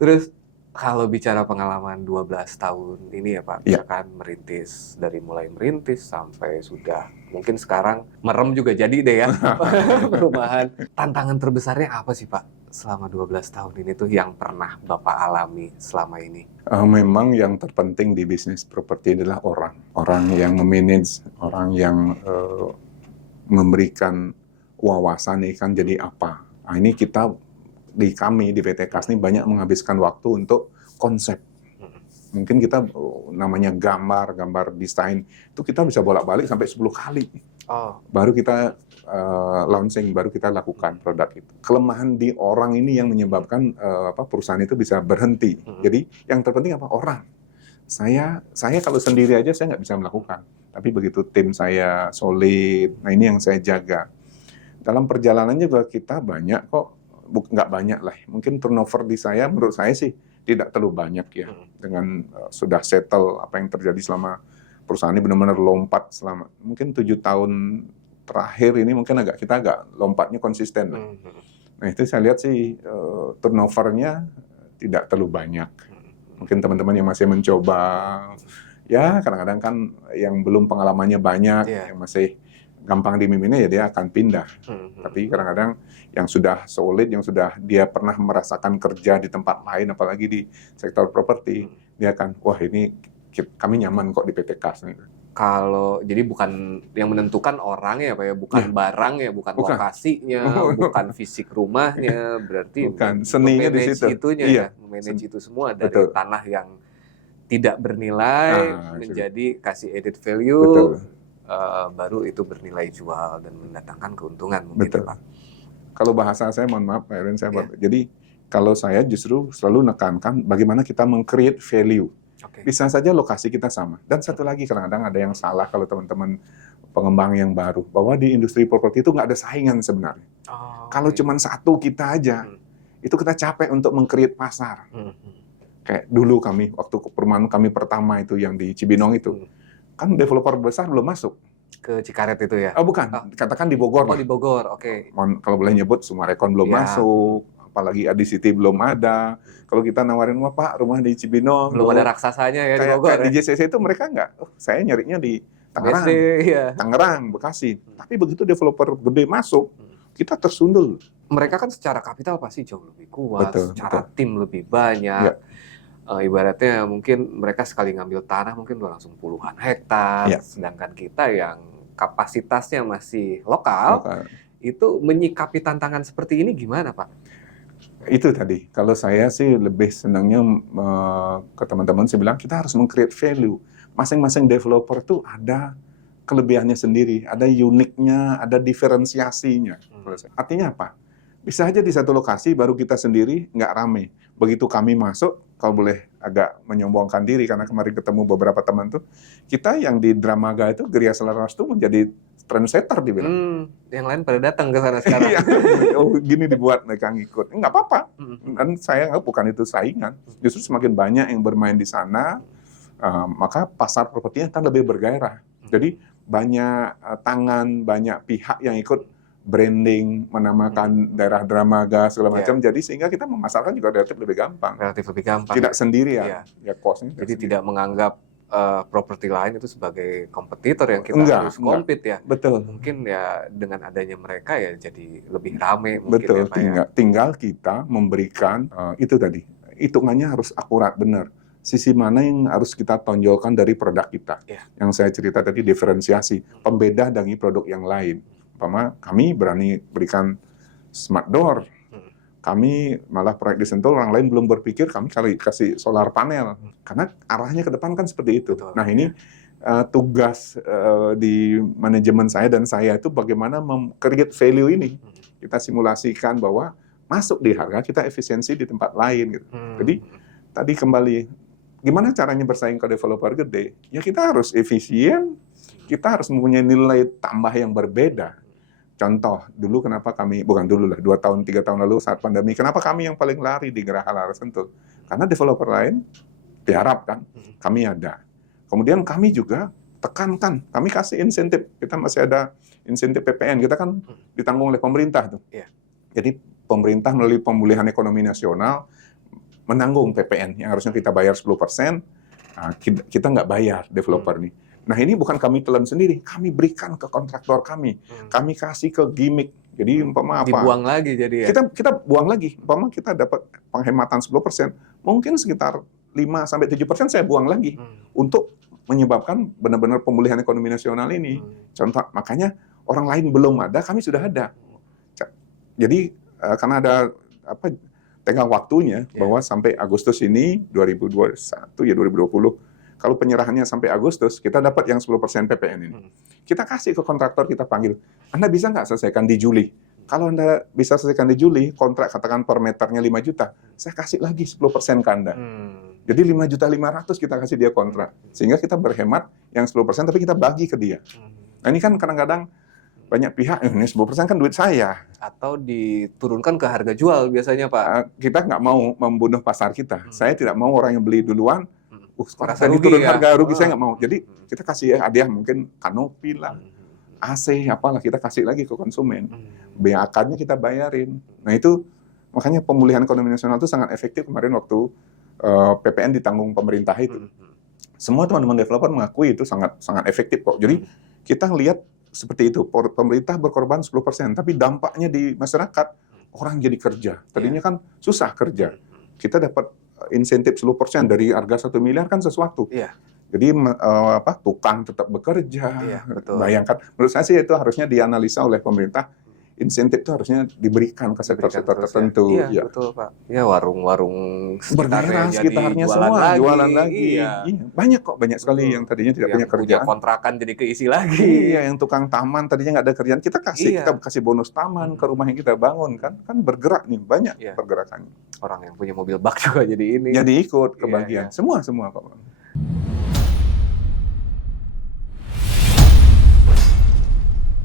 Terus kalau bicara pengalaman 12 tahun ini ya Pak, Iya. misalkan merintis, dari mulai merintis sampai sudah mungkin sekarang merem juga jadi deh ya, perumahan. Tantangan terbesarnya apa sih Pak selama 12 tahun ini tuh yang pernah Bapak alami selama ini? Memang yang terpenting di bisnis properti adalah orang. Orang yang memanage, orang yang memberikan wawasan ini kan jadi apa. Nah, ini kita kami di PT KAS ini banyak menghabiskan waktu untuk konsep. Mungkin kita namanya gambar desain, itu kita bisa bolak-balik sampai 10 kali. Baru kita launching, baru kita lakukan produk itu. Kelemahan di orang ini yang menyebabkan perusahaan itu bisa berhenti. Jadi yang terpenting apa? Orang. Saya kalau sendiri aja saya nggak bisa melakukan. Tapi begitu tim saya solid, nah ini yang saya jaga. Dalam perjalanan juga kita banyak kok, nggak banyak lah. Mungkin turnover di saya, menurut saya sih tidak terlalu banyak ya. Dengan sudah settle apa yang terjadi selama perusahaan ini benar-benar lompat selama mungkin 7 tahun terakhir ini mungkin kita agak lompatnya konsisten. Nah itu saya lihat sih turnovernya tidak terlalu banyak. Mungkin teman-teman yang masih mencoba, ya kadang-kadang kan yang belum pengalamannya banyak, yang masih gampang dimiminnya ya dia akan pindah. Tapi kadang-kadang yang sudah solid, yang sudah dia pernah merasakan kerja di tempat lain, apalagi di sektor properti, dia akan, wah ini kami nyaman kok di PT KAS nih. Kalau jadi bukan yang menentukan orangnya Pak ya, bukan barang ya, bukan lokasinya, bukan fisik rumahnya, berarti bukan seninya di situ. Itunya ya, manage itu semua dari tanah yang tidak bernilai menjadi kasih added value, baru itu bernilai jual dan mendatangkan keuntungan mungkin Pak. Kalau bahasa saya, mohon maaf Pak Erwin, jadi kalau saya justru selalu menekankan bagaimana kita meng-create value. Bisa saja lokasi kita sama. Dan satu lagi kadang-kadang ada yang salah kalau teman-teman pengembang yang baru, bahwa di industri properti itu nggak ada saingan sebenarnya. Kalau cuma satu kita aja, itu kita capek untuk meng-create pasar. Kayak dulu kami, waktu perumahan kami pertama itu yang di Cibinong itu, kan developer besar belum masuk. Ke Cikaret itu ya? Bukan, katakan di Bogor lah. Di Bogor, oke. Kalau boleh nyebut, Sumarekon belum masuk, apalagi Adicity belum ada. Kalau kita nawarin, wah Pak, rumah di Cibinong. Belum ada raksasanya ya di Bogor. Kayak di JCC itu mereka nggak, saya nyarinya di Tangerang, Tangerang, Bekasi. Tapi begitu developer gede masuk, kita tersundul. Mereka kan secara kapital pasti jauh lebih kuat, secara tim lebih banyak. Ibaratnya mungkin mereka sekali ngambil tanah mungkin langsung puluhan hektar, sedangkan kita yang kapasitasnya masih lokal, itu menyikapi tantangan seperti ini gimana Pak? Itu tadi, kalau saya sih lebih senangnya ke teman-teman, saya bilang kita harus meng-create value. Masing-masing developer tuh ada kelebihannya sendiri, ada uniknya, ada diferensiasinya. Artinya apa? Bisa aja di satu lokasi baru kita sendiri nggak rame. Begitu kami masuk, kalau boleh agak menyombongkan diri, karena kemarin ketemu beberapa teman tuh, kita yang di Dramaga itu, Geria Selaras tuh menjadi trendsetter dibilang. Yang lain pada datang ke sana sekarang. Gini dibuat mereka ngikut. Nggak apa-apa. Dan saya nggak, bukan itu saingan. Justru semakin banyak yang bermain di sana, maka pasar propertinya akan lebih bergairah. Jadi banyak tangan, banyak pihak yang ikut branding, menamakan daerah Dramaga segala macam. Jadi sehingga kita memasarkan juga relatif lebih gampang. Tidak sendiri ya cost-nya. Jadi tidak menganggap properti lain itu sebagai kompetitor yang kita harus compete ya. Betul. Mungkin ya dengan adanya mereka ya jadi lebih rame mungkin. Betul. Ya, Pak, ya. Tinggal kita memberikan itu tadi. Hitungannya harus akurat, benar. Sisi mana yang harus kita tonjolkan dari produk kita. Yang saya cerita tadi, diferensiasi, pembeda dari produk yang lain. Umpama kami berani berikan smart door. Kami malah proyek di Sentul, orang lain belum berpikir, kami kasih solar panel. Karena arahnya ke depan kan seperti itu. Betul, nah ini tugas di manajemen saya dan saya itu bagaimana mem-create value ini. Kita simulasikan bahwa masuk di harga, kita efisiensi di tempat lain. Gitu. Jadi tadi kembali, gimana caranya bersaing ke developer gede? Ya kita harus efisien, kita harus mempunyai nilai tambah yang berbeda. Contoh, dulu kenapa kami, bukan dulu lah, 2 tahun, 3 tahun lalu saat pandemi, kenapa kami yang paling lari di Geraha Laras Sentul? Karena developer lain diharapkan, kami ada. Kemudian kami juga tekankan, kami kasih insentif, kita masih ada insentif PPN, kita kan ditanggung oleh pemerintah tuh. Jadi pemerintah melalui pemulihan ekonomi nasional menanggung PPN yang harusnya kita bayar 10%, kita nggak bayar developer nih. Nah ini bukan kami telan sendiri, kami berikan ke kontraktor kami, kami kasih ke gimmick. Jadi umpama apa? Dibuang lagi jadi ya? Kita buang lagi, umpama kita dapat penghematan 10%, mungkin sekitar 5-7% saya buang lagi untuk menyebabkan benar-benar pemulihan ekonomi nasional ini. Contoh, makanya orang lain belum ada, kami sudah ada. Jadi karena ada tenggang waktunya bahwa sampai Agustus ini 2021 ya 2020, kalau penyerahannya sampai Agustus, kita dapat yang 10% PPN ini. Kita kasih ke kontraktor, kita panggil, Anda bisa nggak selesaikan di Juli? Kalau Anda bisa selesaikan di Juli, kontrak katakan per meternya 5 juta, saya kasih lagi 10% ke Anda. Jadi 5.500.000 kita kasih dia kontrak. Sehingga kita berhemat yang 10%, tapi kita bagi ke dia. Nah ini kan kadang-kadang banyak pihak, ini 10% kan duit saya. Atau diturunkan ke harga jual biasanya Pak. Kita nggak mau membunuh pasar kita. Saya tidak mau orang yang beli duluan, sekarang turun harga rugi, saya nggak mau. Jadi kita kasih hadiah mungkin kanopi lah, AC, apalah, kita kasih lagi ke konsumen. BAK-nya kita bayarin. Nah itu, makanya pemulihan ekonomi nasional itu sangat efektif kemarin waktu PPN ditanggung pemerintah itu. Semua teman-teman developer mengakui itu sangat efektif kok. Jadi kita lihat seperti itu, pemerintah berkorban 10%, tapi dampaknya di masyarakat, orang jadi kerja. Tadinya kan susah kerja. Kita dapat insentif 10% dari harga 1 miliar kan sesuatu. Jadi tukang tetap bekerja. Bayangkan, menurut saya sih itu harusnya dianalisa oleh pemerintah. Insentif itu harusnya diberikan ke sektor-sektor tertentu. Iya, betul Pak. Ya warung-warung sekitarnya semua jualan lagi. Banyak kok, banyak sekali yang tadinya tidak punya kerjaan. Punya kontrakan jadi keisi lagi. Iya, yang tukang taman tadinya nggak ada kerjaan, kita kasih bonus taman ke rumah yang kita bangun kan bergerak nih, banyak pergerakannya. Orang yang punya mobil bak juga jadi ini. Jadi ikut kebagian, semua kok.